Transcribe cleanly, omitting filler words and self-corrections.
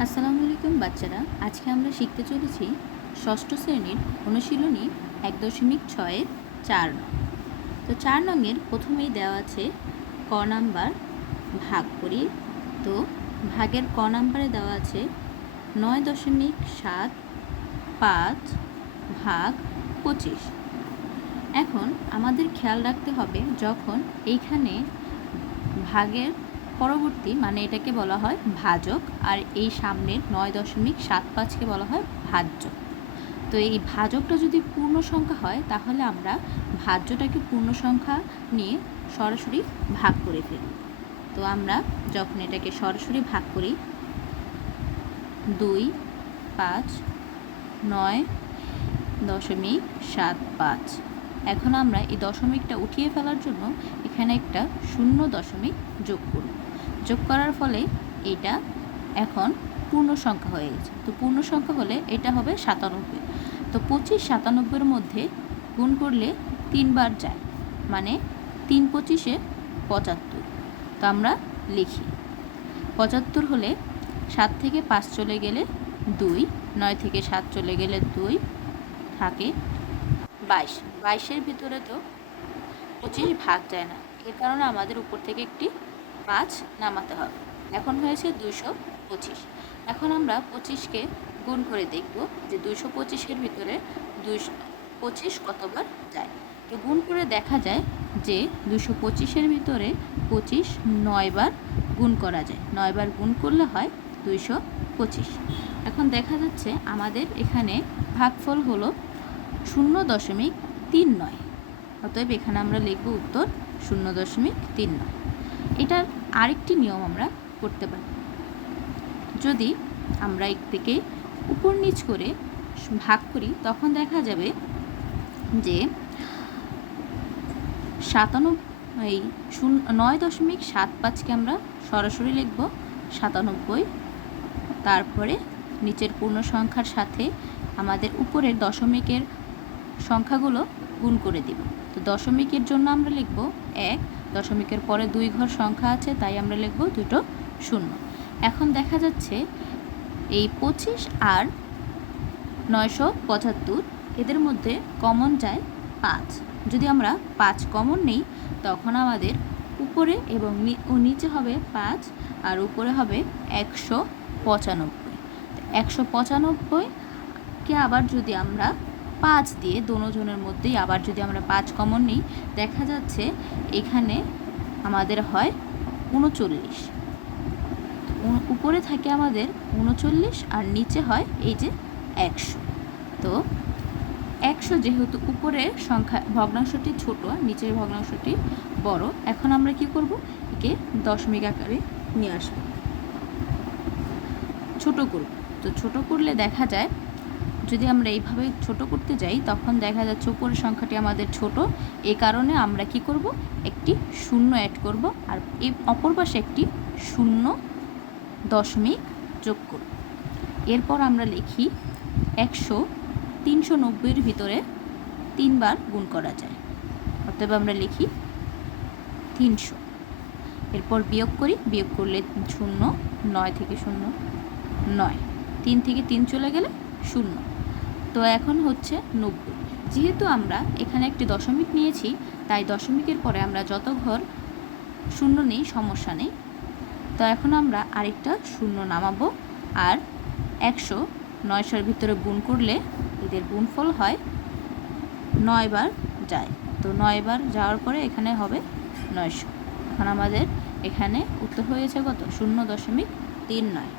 আসসালামু আলাইকুম বাচ্চারা, আজকে আমরা শিখতে চলেছি ষষ্ঠ শ্রেণীর অনুশীলনী 1.6-এর 4 নং। তো 4 নংয়ের প্রথমেই দেওয়া আছে ক নাম্বার ভাগ করি। তো ভাগের ক নাম্বারে দেওয়া আছে 9.75 ভাগ 25। এখন আমাদের খেয়াল রাখতে হবে, যখন এইখানে ভাগের পরবর্তী মানে এটাকে বলা হয় ভাজক, আর এই সামনের 9.75কে বলা হয় ভাজ্য। তো এই ভাজকটা যদি পূর্ণ সংখ্যা হয় তাহলে আমরা ভাজ্যটাকে পূর্ণ সংখ্যা নিয়ে সরাসরি ভাগ করে ফেলি। তো আমরা যখন এটাকে সরাসরি ভাগ করি 2, 5, 9.75। এখন আমরা এই দশমিকটা উঠিয়ে ফেলার জন্য এখানে একটা শূন্য দশমিক যোগ করব। যোগ করার ফলে এটা এখন পূর্ণ সংখ্যা হয়ে গেছে। তো পূর্ণ সংখ্যা হলে এটা হবে 97। তো 25 97-এর মধ্যে গুণ করলে 3 বার যায়, মানে 3 25-এ 75। তো আমরা লিখি 75 হলে 7 থেকে 5 চলে গেলে 2, 9 থেকে 7 চলে গেলে 2, থাকে 22। 22-এর ভিতরে তো 25 ভাগ যায় না, এর কারণে আমাদের উপর থেকে একটি 5 নামাতে হবে। এখন হয়েছে 225। এখন আমরা 25কে গুণ করে দেখব যে 225-এর ভিতরে 225 কতবার যায়। তো গুণ করে দেখা যায় যে 225-এর ভিতরে 25 9 বার গুণ করা যায়। 9 বার গুণ করলে হয় 225। এখন দেখা যাচ্ছে আমাদের এখানে ভাগফল হলো 0.39। অতএব এখানে আমরা লিখব উত্তর 0.39। এটার আরেকটি নিয়ম আমরা করতে পারি। যদি আমরা এক থেকে উপর নিচ করে ভাগ করি তখন দেখা যাবে যে 9.75কে আমরা সরাসরি লিখব 97। তারপরে নিচের পূর্ণ সংখ্যার সাথে আমাদের উপরের দশমিকের সংখ্যাগুলো গুণ করে দিব। তো দশমিকের জন্য আমরা লিখব 1, দশমিকের পরে 2 ঘর সংখ্যা আছে তাই আমরা লিখব 2 শূন্য। এখন দেখা যাচ্ছে এই 25 আর 975 এদের মধ্যে কমন যায় 5। যদি আমরা 5 কমন নেই তখন আমাদের উপরে এবং নিচে হবে 5 আর উপরে হবে 195। 195কে আবার যদি আমরা 5 দিয়ে দোনোজনের মধ্যেই আবার যদি আমরা 5 কমন নিই দেখা যাচ্ছে এখানে আমাদের হয় 39। উপরে থাকে আমাদের 39 আর নিচে হয় এই যে 100। তো 100 যেহেতু উপরের সংখ্যা ভগ্নাংশটি ছোট, নিচের ভগ্নাংশটি বড়, এখন আমরা কি করব, একে দশমিক আকারে নিয়ে আসব, ছোট করব। তো ছোট করলে দেখা যায় যদি আমরা এইভাবে ছোট করতে যাই তখন দেখা যাচ্ছে উপরের সংখ্যাটি আমাদের ছোট, এই কারণে আমরা কি করব, একটি শূন্য অ্যাড করব আর এই অপর পাশে একটি 0.0 যোগ করব। এরপর আমরা লিখি 100 390-এর ভিতরে 3 বার গুণ করা যায়, অতএব আমরা লিখি 300। এরপর বিয়োগ করি, বিয়োগ করলে 0, 9 থেকে 0 9, 3 থেকে 3 চলে গেলে 0। তো এখন হচ্ছে 90। যেহেতু আমরা এখানে একটি দশমিক নিয়েছি তাই দশমিকের পরে আমরা যত ঘর শূন্য নেই সমস্যা নেই। তো এখন আমরা আরেকটা শূন্য নামাবো আর 100 900-এর ভিতরে গুণ করলে এদের গুণফল হয় 9 বার যায়। তো 9 বার যাওয়ার পরে এখানে হবে 900। এখন আমাদের এখানে উত্তর হয়েছে কত, 0.39।